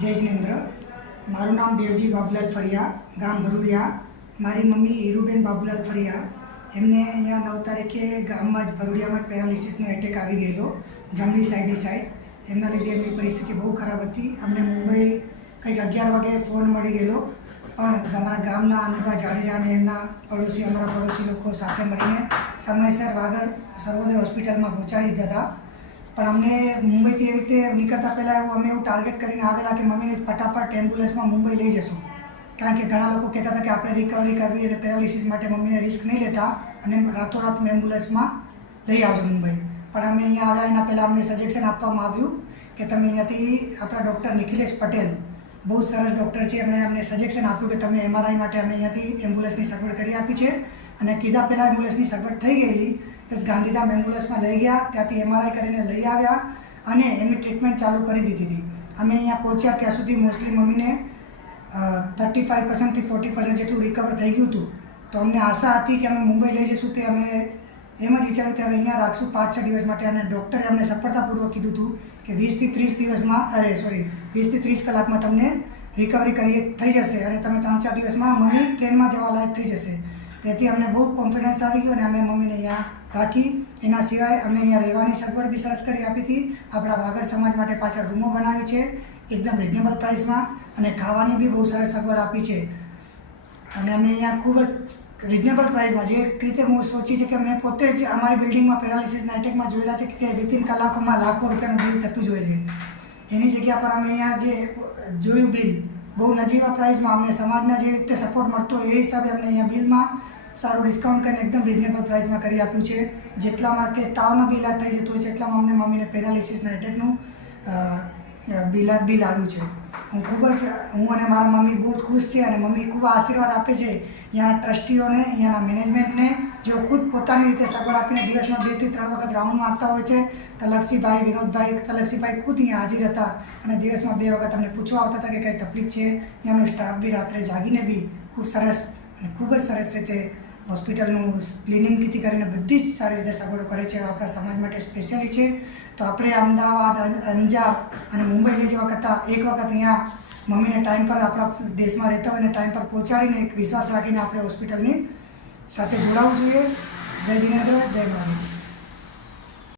જય જિનેન્દ્ર. મારું નામ દેવજી બાબુલાલ ફરિયા, ગામ ભરૂડિયા. મારી મમ્મી હીરુબેન બાબુલાલ ફરિયા, એમને અહીંયા 9 તારીખે ગામમાં જ ભરૂડિયામાં જ પેરાલિસિસનો એટેક આવી ગયેલો, જમણી સાઈડની સાઈડ. એમના લીધે એમની પરિસ્થિતિ બહુ ખરાબ હતી. અમને મુંબઈ કંઈક 11 વાગે ફોન મળી ગયેલો, પણ અમારા ગામના અનુભા જાડેજા અને એમના અમારા પડોશી લોકો સાથે મળીને સમયસર વાગડ સર્વોદય હોસ્પિટલમાં પહોંચાડી દીધા હતા. પણ અમને મુંબઈથી એવી રીતે નીકળતા પહેલાં અમે એવું ટાર્ગેટ કરીને આવેલા કે મમ્મીને ફટાફટ એમ્બ્યુલન્સમાં મુંબઈ લઈ જશું, કારણ કે ઘણા લોકો કહેતા હતા કે આપણે રિકવરી કરવી અને પેરાલિસિસ માટે મમ્મીને રિસ્ક નહીં લેતા અને રાતોરાત એમ્બ્યુલન્સમાં લઈ આવજો મુંબઈ. પણ અમે અહીંયા આવ્યા એના પહેલાં અમને સજેશન આપવામાં આવ્યું કે તમે અહીંયાથી આપણા ડૉક્ટર નિખિલેશ પટેલ, બહુ સરસ ડૉક્ટર છે, એમણે અમને સજેશન આપ્યું કે તમે MRI માટે અમે અહીંયાથી એમ્બ્યુલન્સની સગવડ કરી આપી છે. અને કીધા પહેલાં એમ્બ્યુલન્સની સગવડ થઈ ગયેલી, બસ ગાંધીધામ એમ્બ્યુલન્સમાં લઈ ગયા, ત્યાંથી MRI કરીને લઈ આવ્યા અને એમની ટ્રીટમેન્ટ ચાલુ કરી દીધી હતી. અમે અહીંયા પહોંચ્યા ત્યાં સુધી મોસ્ટલી મમ્મીને 35%થી 40% જેટલું રિકવર થઈ ગયું હતું. તો અમને આશા હતી કે અમે મુંબઈ લઈ જઈશું. તે અમે એમ જ વિચાર્યું કે હવે અહીંયા રાખશું 5-6 દિવસ માટે. અને ડૉક્ટરે અમને સફળતાપૂર્વક કીધું હતું કે 20 થી 30 કલાકમાં તમને રિકવરી થઈ જશે અને તમે 3-4 દિવસમાં મમ્મી ટ્રેનમાં જવા લાયક થઈ જશે. તેથી અમને બહુ કોન્ફિડન્સ આવી ગયો અને અમે મમ્મીને અહીંયા રાખી. એના સિવાય અમને અહીંયા રહેવાની સગવડ બી સરસ કરી આપી હતી. આપણા વાગડ સમાજ માટે પાછળ રૂમો બનાવી છે એકદમ રિઝનેબલ પ્રાઇસમાં, અને ખાવાની બી બહુ સરસ સગવડ આપી છે. અને અમે અહીંયા ખૂબ જ રિઝનેબલ પ્રાઇસમાં, જે રીતે હું સોચી છે કે મેં પોતે જ અમારી બિલ્ડિંગમાં પેરાલિસિસના એટેકમાં જોયેલા છે કે વિધિન કલાકોમાં લાખો રૂપિયાનું બિલ થતું જ હોય છે. એની જગ્યા પર અમે અહીંયા જે જોયું બિલ બહુ નજીવા પ્રાઇસમાં, અમને સમાજના જે રીતે સપોર્ટ મળતો હોય એ હિસાબે અમને અહીંયા બિલમાં સારું ડિસ્કાઉન્ટ કરીને એકદમ રિઝનેબલ પ્રાઇસમાં કરી આપ્યું છે. જેટલામાં કે તાવનો બિલ થઈ જતું હોય છે એટલામાં અમને મમ્મીને પેરાલિસિસના એટેકનું બિલ આવ્યું છે. હું અને મારા મમ્મી બહુ જ ખુશ છે અને મમ્મી ખૂબ આશીર્વાદ આપે છે અહીંયાના ટ્રસ્ટીઓને, અહીંયાના મેનેજમેન્ટને, જેઓ ખુદ પોતાની રીતે સગવડ આપીને દિવસમાં 2 થી 3 વખત રાઉન્ડ મારતા હોય છે. તલક્ષીભાઈ, વિનોદભાઈ, તલક્ષીભાઈ ખુદ અહીંયા હાજર હતા અને દિવસમાં 2 વખત અમને પૂછવા આવતા હતા કે કંઈ તકલીફ છે. અહીંયાનો સ્ટાફ બી રાત્રે જાગીને બી ખૂબ જ સરસ રીતે હોસ્પિટલનું ક્લિનિંગથી કરીને બધી જ સારી રીતે સગવડો કરે છે. આપણા સમાજ માટે સ્પેશિયલી છે. તો આપણે અમદાવાદ, અંજાર અને મુંબઈ લઈ જવા કરતાં એક વખત અહીંયા મમ્મીને ટાઈમ પર આપણા દેશમાં રહેતા હોય અને ટાઈમ પર પહોંચાડીને એક વિશ્વાસ રાખીને આપણે હોસ્પિટલની સાથે જોડાવવું જોઈએ. જય જિનેન્દ્ર, જય ભારત.